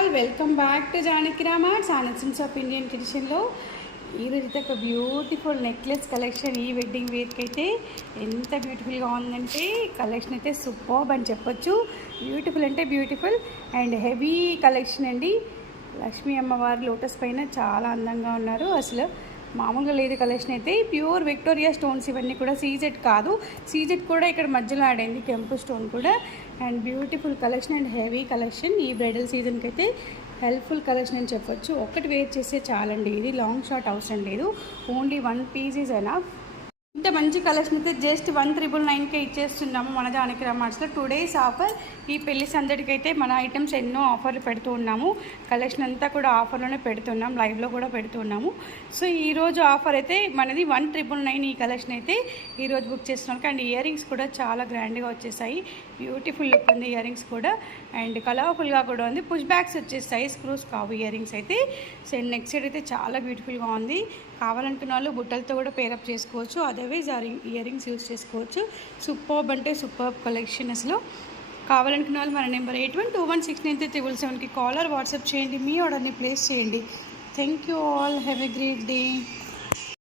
All welcome back to Janaki Rama సానసిన్స్ of Indian ట్రెడిషన్లో ఈరోజైతే ఒక బ్యూటిఫుల్ నెక్లెస్ కలెక్షన్ ఈ వెడ్డింగ్ వేర్కి అయితే ఎంత బ్యూటిఫుల్గా ఉందంటే కలెక్షన్ అయితే సూపర్బ్ అని చెప్పొచ్చు. బ్యూటిఫుల్ అంటే బ్యూటిఫుల్ అండ్ హెవీ కలెక్షన్ అండి. లక్ష్మీ అమ్మవారు లోటస్ పైన చాలా అందంగా ఉన్నారు. అసలు మామూలుగా లేదు కలెక్షన్ అయితే. ప్యూర్ విక్టోరియా స్టోన్స్ ఇవన్నీ కూడా సీజెడ్ కాదు, సీజెడ్ కూడా ఇక్కడ మధ్యలో యాడ్ అయింది కెంపు స్టోన్ కూడా. And beautiful collection and heavy collection. ఈ బ్రైడల్ సీజన్కి అయితే హెల్ప్ఫుల్ కలెక్షన్ అని చెప్పొచ్చు. ఒకటి వేర్ చేస్తే చాలండి, ఇది లాంగ్ షార్ట్ అవసరం లేదు, ఓన్లీ 1 పీస్ ఈజ్ ఎనఫ్. ఇంత మంచి కలెక్షన్ అయితే జస్ట్ 1999కే ఇచ్చేస్తున్నాము మన జానకి రామార్ట్స్లో. 2 days offer. ఈ పెళ్లి సందడికి అయితే మన ఐటమ్స్ ఎన్నో ఆఫర్లు పెడుతూ ఉన్నాము. కలెక్షన్ అంతా కూడా ఆఫర్లోనే పెడుతున్నాం, లైవ్లో కూడా పెడుతున్నాము. సో ఈరోజు ఆఫర్ అయితే మనది 1999 ఈ కలెక్షన్ అయితే ఈరోజు బుక్ చేస్తున్నాం. అండ్ ఇయర్ రింగ్స్ కూడా చాలా గ్రాండ్గా వచ్చేసాయి. బ్యూటిఫుల్ లుక్ ఉంది ఇయర్ రింగ్స్ కూడా, అండ్ కలర్ఫుల్గా కూడా ఉంది. పుష్ బ్యాక్స్ వచ్చేస్తాయి, స్క్రూస్ కావు ఇయర్ రింగ్స్ అయితే. సో నెక్స్ట్ సైడ్ అయితే చాలా బ్యూటిఫుల్గా ఉంది. కావాలనుకున్న వాళ్ళు బుట్టలతో కూడా పేరప్ చేసుకోవచ్చు, అదర్వైజ్ ఇయర్ రింగ్స్ యూజ్ చేసుకోవచ్చు. సూపర్బ్ అంటే సూపర్బ్ కలెక్షన్ అసలు. కావాలనుకున్న వాళ్ళు మన నెంబర్ 8121693777కి కాలర్ వాట్సాప్ చేయండి, మీ ఆర్డర్ని ప్లేస్ చేయండి. Thank you all, have a great day.